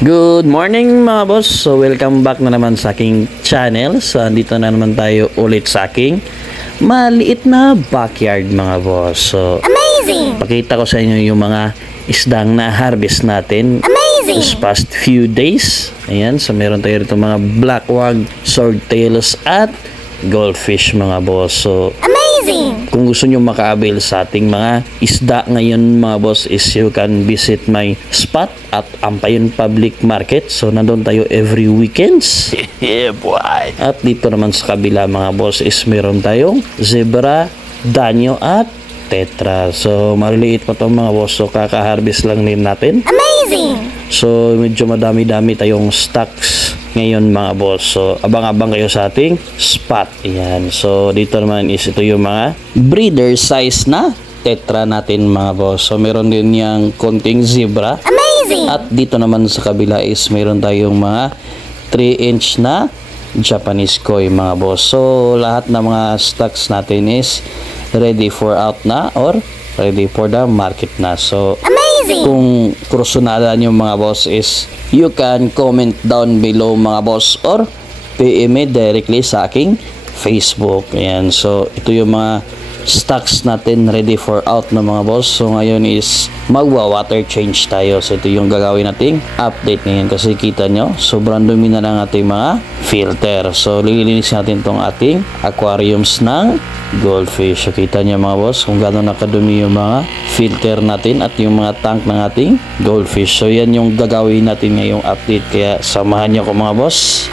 Good morning mga boss. So welcome back na naman sa aking channel. So andito na naman tayo ulit sa aking maliit na backyard mga boss. So amazing! Pakita ko sa inyo yung mga isdang na harvest natin. Amazing! This past few days. Ayan, so meron tayo rito mga blackwag, swordtails at goldfish mga boss. So kung gusto nyo maka-avail sa ating mga isda ngayon mga boss is you can visit my spot at Ampayon Public Market. So nandun tayo every weekends. Yeah boy! At dito naman sa kabila mga boss is meron tayong zebra, danyo at tetra. So maliliit pa itong mga boss. So kaka-harvest lang din natin. Amazing! So medyo madami-dami tayong stocks ngayon mga boss. So abang-abang kayo sa ating spot. Ayan. So dito naman is ito yung mga breeder size na tetra natin mga boss. So meron din yung konting zebra. Amazing! At dito naman sa kabila is meron tayong mga 3-inch na Japanese koi mga boss. So lahat ng mga stocks natin is ready for out na or ready for the market na. So kung kursunada nyo mga boss is you can comment down below mga boss or PM me directly sa aking Facebook. Ayan. So ito yung mga stocks natin ready for out na mga boss. So ngayon is magwa-water change tayo. So ito yung gagawin nating update ngayon kasi kita nyo sobrang dumi na ng ating mga filter. So lilinis natin tong ating aquariums ng goldfish. So kita nyo mga boss kung gaano nakadumi yung mga filter natin at yung mga tank ng ating goldfish. So yan yung gagawin natin ngayong update. Kaya samahan nyo ko mga boss.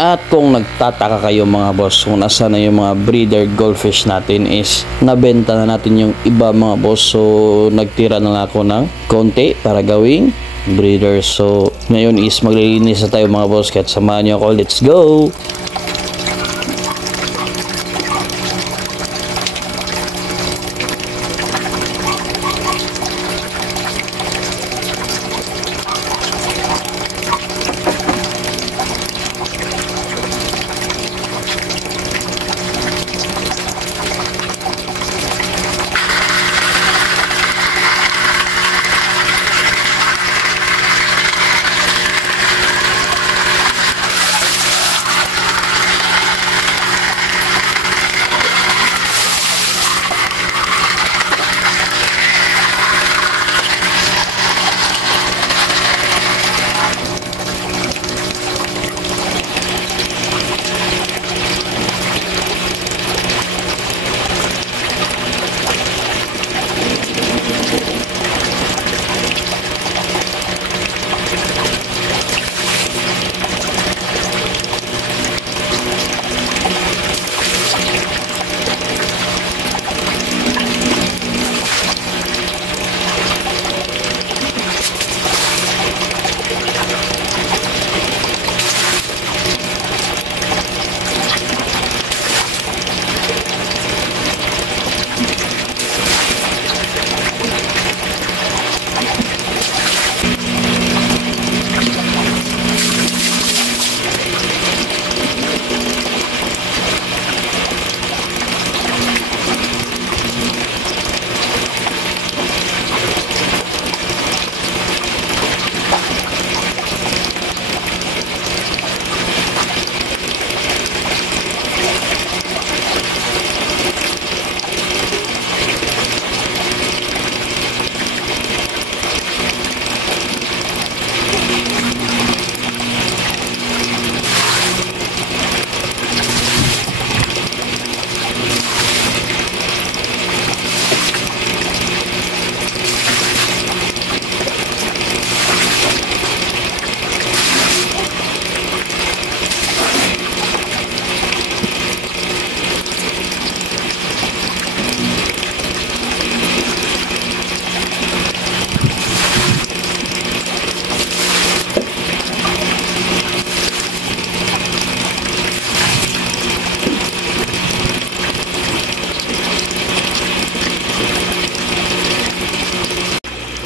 At kung nagtataka kayo mga boss kung nasa na yung mga breeder goldfish natin is nabenta na natin yung iba mga boss. So nagtira na lang ako ng konti para gawing breeder. So ngayon is maglilinis na tayo mga boss. Kaya samahan nyo ako. Let's go!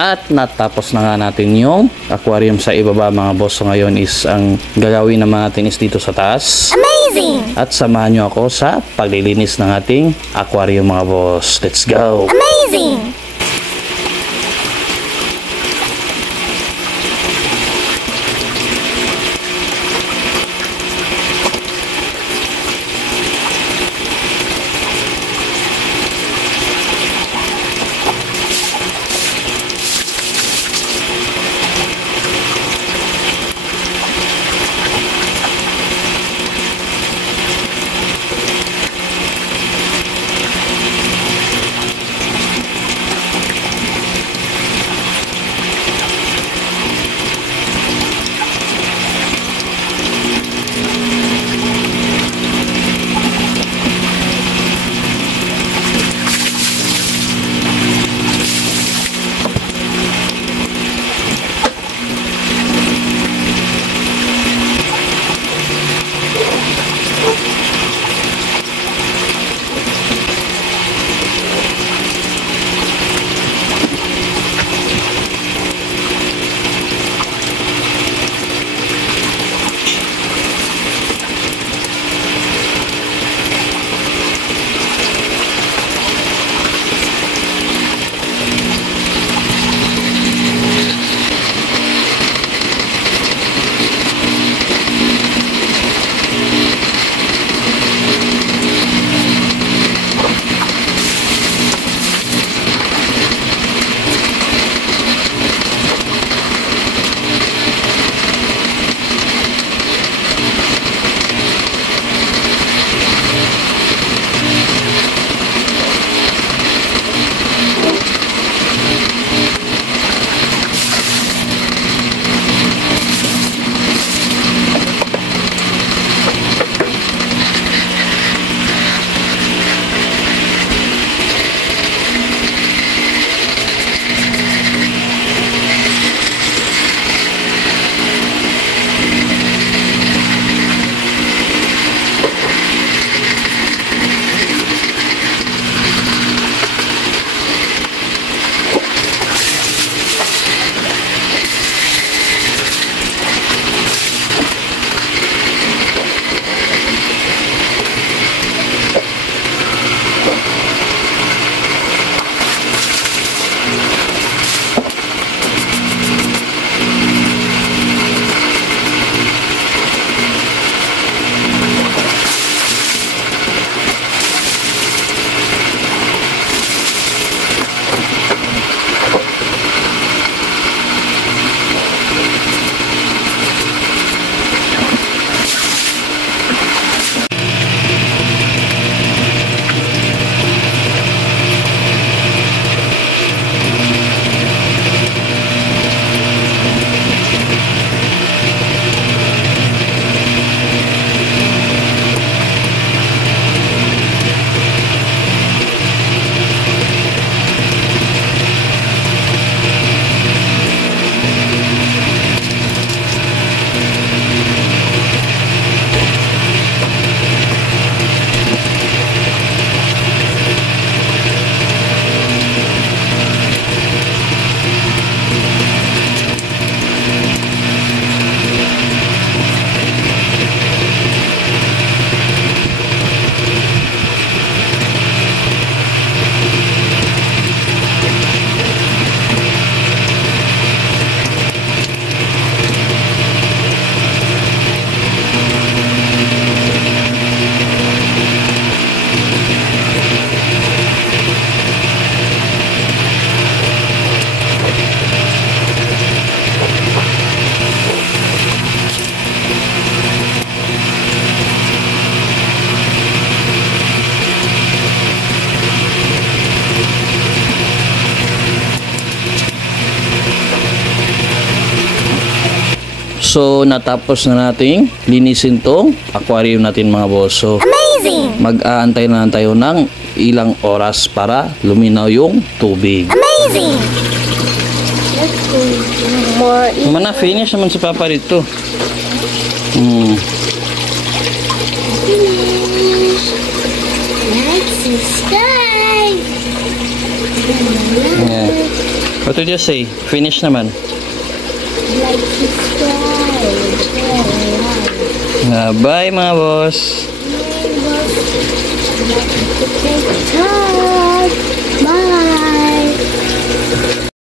At natapos na nga natin yung aquarium sa ibaba mga boss. So ngayon is ang gagawin naman natin is dito sa taas. Amazing! At samahan nyo ako sa paglilinis ng ating aquarium mga boss. Let's go! Amazing! So, natapos na nating linisin tong aquarium natin mga boss. So, Amazing! mag-aantay na lang tayo ng ilang oras para luminaw yung tubig. Amazing! Let's go. More. Mana, finish naman si Papa dito. Like, subscribe. Yeah. What did you say? Finish naman. Like, subscribe. Bye mga boss. Bye.